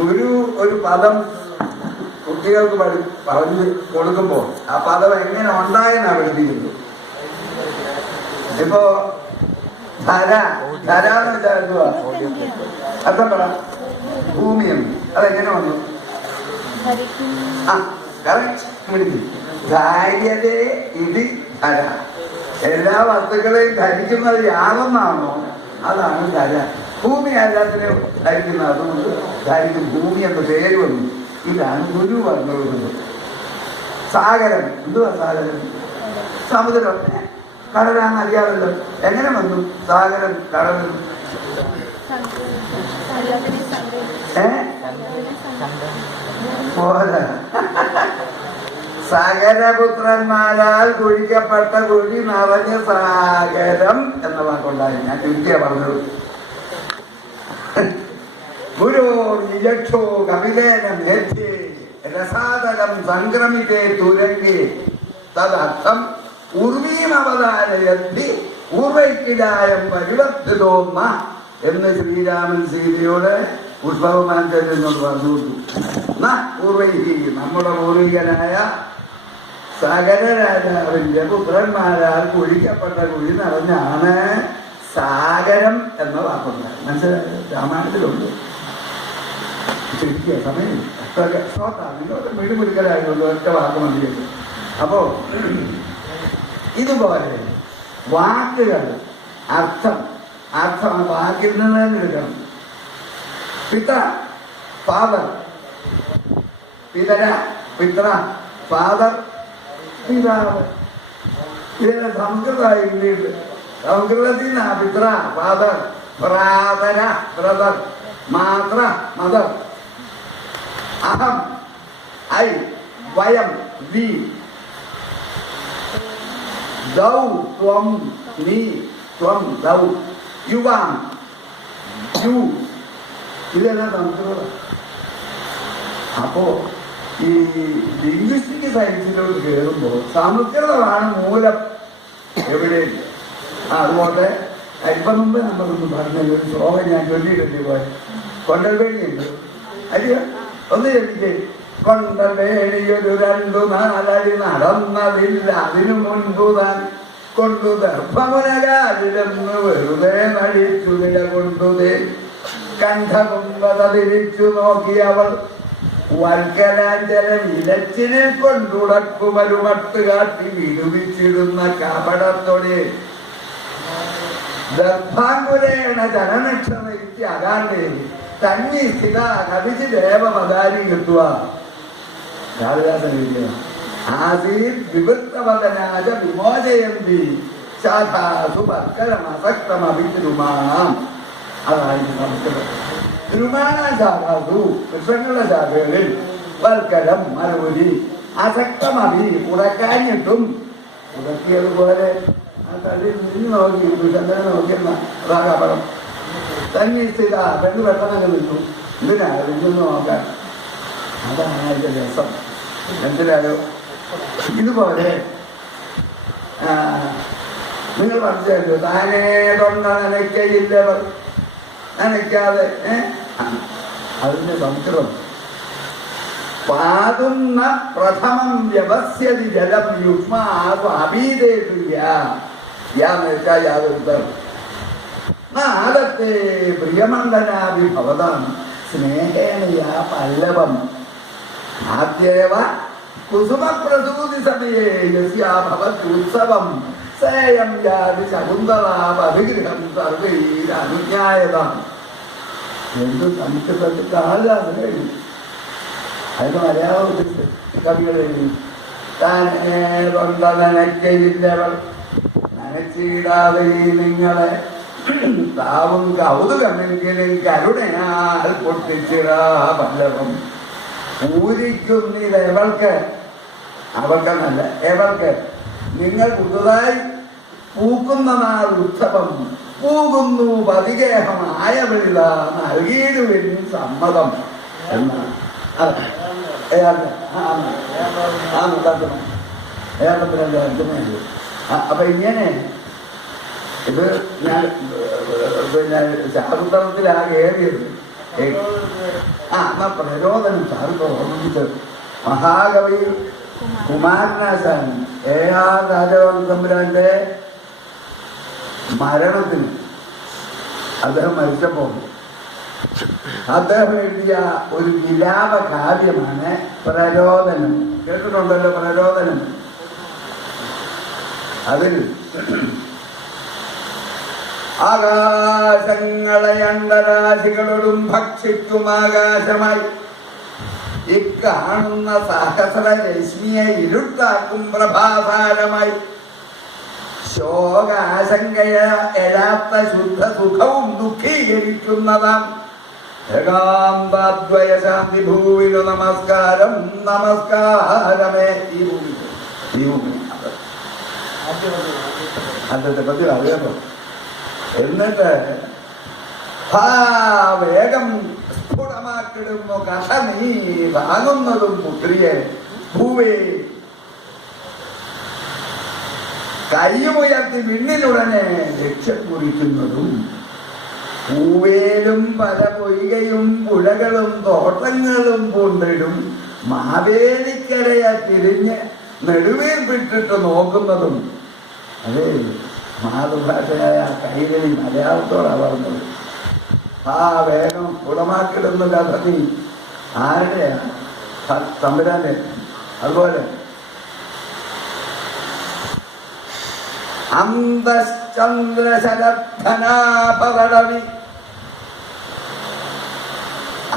ഗുരു ഒരു പദം കുട്ടികൾക്ക് പറഞ്ഞു കൊടുക്കുമ്പോൾ ആ പദം എങ്ങനെ ഉണ്ടായെന്നാണ് പഠിപ്പിക്കുന്നത്. ഇപ്പോ ധര എന്ന് വെച്ചാൽ എന്തുവാ അർത്ഥം പറ? ഭൂമിയെന്ന്. അതെങ്ങനെ വന്നു? ധാര്യതേ ഇത് ധര. എല്ലാ വസ്തുക്കളെയും ധരിക്കുന്നത് യാതൊന്നാണോ അതാണ് ധര. ഭൂമി എല്ലാത്തിനെയും ധരിക്കുന്നത്, അതുകൊണ്ട് ധരിക്കും. ഭൂമി എന്ന പേര് വന്നു. ഇതാണ് ഗുരു പറഞ്ഞത്. സാഗരം എന്തുവാ? സാഗരം സമുദ്രം, കടലാന്ന് അറിയാമല്ലോ. എങ്ങനെ വന്നു സാഗരം കടലും? പോലെ സകരപുത്രന്മാരാൽ കുഴിക്കപ്പെട്ട കുഴി നിറഞ്ഞ സാഗരം എന്ന വാക്കുണ്ടായി. ഞാൻ ചുരുക്കിയ പറഞ്ഞത്. ഗുരു നിജക്ഷോ കവിതേനം രസാതലം സംക്രമിതേ തുരങ്കേ തദർത്ഥം ഉർവീമവതാരയത്തി പൂർവൈക്കിലായം പരിവർത്തിതോന്ന എന്ന് ശ്രീരാമൻ സീതയോട് പുഷ്പവിമാനത്തോട് പറഞ്ഞു കൊടുത്തു. പൂർവൈകി നമ്മുടെ പൂർവികനായ സകല രാജാവിന്റെ പുത്രന്മാരാൽ കുഴിക്കപ്പെട്ട കുഴി നിറഞ്ഞാണ് സാഗരം എന്ന വാക്കുണ്ട്. മനസ്സിലായത്? രാമായണത്തിലുണ്ട്. ശരിക്കും സമയം ശ്രോതാവിനോട് മിടുമിടുക്കലായതുകൊണ്ട് ഒറ്റ വാക്ക് മതിയുണ്ട്. അപ്പോ ഇതുപോലെ വാക്കുകൾ അർത്ഥം വാക്കിൽ നിന്ന് തന്നെ എടുക്കണം. പിത ഫാദർ, പിതര പിത്ര, ഫാദർ പിതാവ്. ഇതിനെ സംസ്കൃതമായി ഇംഗ്ലീഷ്. സംസ്കൃതത്തിൽ നിന്നാ പിത്ര ഫാദർ, പ്രാതര ബ്രദർ, മാത്ര മദർ, അഹം ഐ, വയം വി, ദൗ ത്വം നീ, ത്വം ദൗ, യുവാം യു. ഇതെല്ലാം സംസ്കൃതം. അപ്പോ ഈ ലിംഗ്വിസ്റ്റിക് സയൻസിലോട്ട് കയറുമ്പോൾ സംസ്കൃതമാണ് മൂലം എവിടെയും. അതുപോലെ അല്പം മുമ്പ് നമ്മളൊന്ന് പറഞ്ഞത് ഒരു ശ്ലോകം ഞാൻ ചൊല്ലിയിട്ടുണ്ട്. പോയി കൊണ്ടൽവേണിയുണ്ട്. അയ്യോ ഒന്ന് ചൊല്ലിച്ചേ. കൊണ്ടൽവേണിയൊരു 2-4 അടി നടന്നതില്ല, അതിനു മുൻപു താൻ കൊണ്ടു ദർഭമുനകാലിലെന്ന് വെറുതെ നടിച്ചു നിലകൊണ്ടുതേ കണ്ഠകുമ്പത തിരിച്ചു നോക്കിയവൾ വൽക്കലാഞ്ചലം ഇലച്ചിനെ കൊണ്ടുടക്കുമരുമട്ട് കാട്ടി വിടുവിച്ചിടുന്ന കപടത്തോടെ ദർഭാങ്കുലേണ ജനനക്ഷമയ്ക്ക് അതാണ്ടേ തന്നി സ്ഥിത കവിച്ച് ദേവമതാരി കിട്ടുക. കാളിദാസൻ ആസീത് വിവൃത്തവദനാജ വിമോചയന്തി ശാഖാസു വർക്കരമസക്തമഭിരുമാം. അതായത് സംസ്കൃതം. ദ്രുമാണശാഖാസു കൃഷ്ണങ്ങളുടെ ശാഖകളിൽ വൽക്കരം മറുപടി അസക്തമഭി ഉടക്കാഞ്ഞിട്ടും ഉടക്കിയതുപോലെ ആ തള്ളിൽ നിന്ന് നോക്കി കൃഷ്ണനെ നോക്കിയെന്ന അതാകപടം. തന്നെ സ്ഥിത പെണ്ണ് പെട്ടെന്നൊക്കെ നിന്നു. എന്തിനാ നിന്ന് നോക്കാൻ? അതാണ് അതിന്റെ രസം. എന്തിനാലോ ഇതുപോലെ നിങ്ങൾ മനസ്സിലാക്കോ? താനേ തൊണ്ട നനയ്ക്കയില്ലവർ നനയ്ക്കാതെ അതിന്റെ സംസ്കൃതം. പാതുന്ന പ്രഥമം വ്യവസ്യതി ജലം യുഷ്മാതു അഭീതേതുയാന്ന് യാതൊരു ആദത്തെ പ്രിയമണ്ഡനാഭിഭവതാം സ്നേഹേണയാ പല്ലവം ആദ്യേവ കുസുമപ്രസൂതി സമയേ യസ്യാഭവത്യുത്സവം സേയം യാതി ശകുന്തളാപവിഗ്രഹം സർവൈരനുജ്ഞായതാം. എന്ത് സംസ്കൃതത്തിൽ കാളിദാസൻ എഴുതി. അതിന് മലയാളത്തിൽ കവികൾ എഴുതി. താനേ തൊണ്ട നനയ്ക്കയില്ലവൾ നനച്ചിടാതെ നിങ്ങളെ താവും കൗതുകമെങ്കിലും കരുണയാൽ പൊട്ടിച്ചിടാ പല്ലവം പൂരിക്കുന്നിത് എവൾക്ക്, അവൾക്കെന്നല്ല എവൾക്ക്, നിങ്ങൾ പുതുതായി പൂക്കുന്ന നാൾ ഉത്സവം പൂകുന്നു പതികേഹം ആയവിള്ള നൽകിയിടുവിൻ സമ്മതം എന്നാണ്. അപ്പൊ ഇങ്ങനെ ഇത് ഞാൻ പിന്നെ ശാസ്ത്രത്തിലാകെ ഏറിയത് എന്നാ പ്രരോദനം സാറിപ്പോ ഓർമ്മിച്ചത് മഹാകവി കുമാരനാശാൻ AR രാജഗോപാലൻ തമ്പുരാന്റെ മരണത്തിന് അദ്ദേഹം മരിച്ചപ്പോൾ അദ്ദേഹം എഴുതിയ ഒരു വിലാപ കാവ്യമാണ് പ്രരോദനം. കേട്ടിട്ടുണ്ടല്ലോ പ്രരോദനം? അതിൽ ആകാശങ്ങളെ അണ്ടരാശികളോടും ഭക്ഷിക്കും ആകാശമായി ഇക്കാണുന്ന സഹസ്ര രശ്മിയെ ഇരുട്ടാക്കും പ്രഭാസാരമായി ശോകാശങ്കയ എഴാത്ത ശുദ്ധ സുഖവും ദുഃഖീകരിക്കുന്നതാം ഏകാന്താദ്വയ ശാന്തി ഭൂവിനു നമസ്കാരം നമസ്കാരമേ. ഈ ഭൂമി ആദ്യത്തെ പതി അറിയാമോ? എന്നിട്ട് വേഗം സ്ഫുടമാക്കിടുന്നു കഥ നീ വാങ്ങുന്നതും പുത്രിയെ ഭൂവേ. കൈയുയർത്തി വിണ്ണിലുടനെ ലക്ഷ്യം കുറിക്കുന്നതും പൂവേലും പല പൊയ്കയും പുഴകളും തോട്ടങ്ങളും പൂണ്ടിടും മാവേലിക്കരയെ തിരിഞ്ഞ് നെടുവീർപ്പിട്ടിട്ട് നോക്കുന്നതും. അതേ മാതൃഭാഷയായ കൈകളി മലയാളത്തോടാണ് പറഞ്ഞത്. വേഗം കുടമാക്കിടുന്ന കഥ ആരുടെയാണ്? തമ്പുരാന്റെ. അതുപോലെ അന്തശ്ചന്ദ്രശരദ്ധനാഭകടവി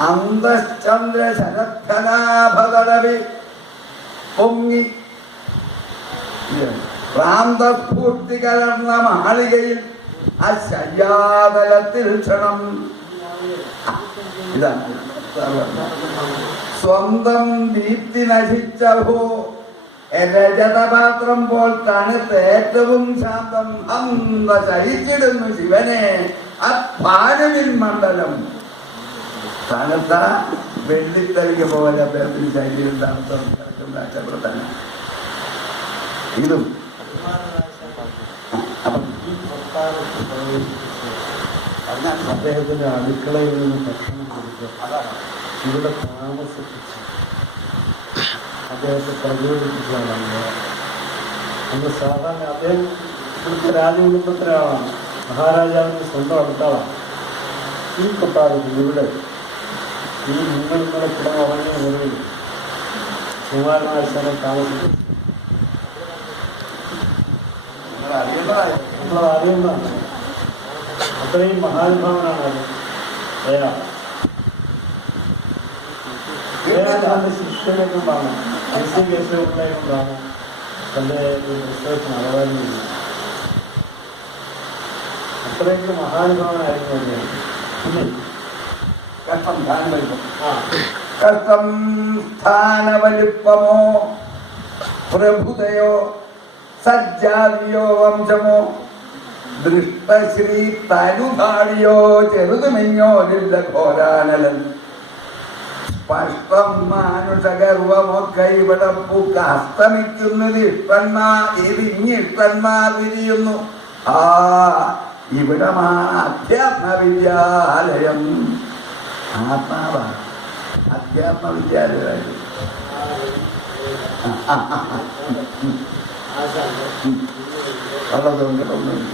അന്തശ്ചന്ദ്രശരദ്ധനാഭകടവി പൊങ്ങി പ്രാന്തസ്ഫൂർത്തി കലർന്ന മാളികയിൽ ആ ശയ്യാതലത്തിൽ ക്ഷണം. ഇതാണ് സ്വന്തം ദീപ്തി നശിച്ചോ രജതപാത്രം പോൽ തണുത്ത് ഏറ്റവും ശാന്തം അന്ത ശയിച്ചിടുന്നു ശിവനെ അപ്പാനുവിൻ മണ്ഡലം. തണുത്ത വെള്ളിത്തലിക്ക് പോലെ അദ്ദേഹത്തിന് ശരീരം തണുത്ത തന്നെ. ഇതും അദ്ദേഹത്തിന്റെ അടുക്കളയിൽ നിന്ന് ഭക്ഷണം കൊടുക്കുക, ഇവിടെ താമസിപ്പിച്ച് അദ്ദേഹത്തെ പ്രചോദിപ്പിച്ചാണ്. അന്ന് സാധാരണ അദ്ദേഹം ഇവിടുത്തെ രാജകുടുംബത്തിലെ ആളാണ്, മഹാരാജാവിൻ്റെ സ്വന്തം അടുത്താളാണ്. ഈ കൊട്ടാരത്തിൽ ഇവിടെ ഈ നിങ്ങൾ ഇന്നലെ കിടന്നുറങ്ങിയ മുറിയിൽ കുമാരനാശാനെ താമസിപ്പിച്ചു. നമ്മളത് അറിയുന്നതാണ്. അത്രയും മഹാനുഭാവനാണ് അത്. തന്റെ ശിഷ്യനെ കൊണ്ടാണ്, കേശവനെ കൊണ്ടാണ് തൻ്റെ പുസ്തകത്തിന് അളവാൻ. അത്രയെങ്കിലും മഹാനുഭാവനായിരുന്നു അദ്ദേഹം. പിന്നെ കഷ്ടം സ്ഥാനവലിപ്പമോ പ്രഭുതയോ സജ്ജാതിയോ വംശമോ ദൃഷ്ടശ്രീ തനുധാടിയോ ചെറുതുമിഞ്ഞോരില്ല ഘോരാനലൻ സ്പഷ്ടം മാനുഷഗർവമൊക്കെ ഇവിടെ പൂക്ക അസ്തമിക്കുന്നത് ഇഷ്ടന്മാർ വിരിയുന്നു. ഇവിടമാണ് അധ്യാത്മവിദ്യാലയം. ആത്മാവാണ് അധ്യാത്മവിദ്യാലയം. അതുകൊണ്ട് ഒന്നുമില്ല.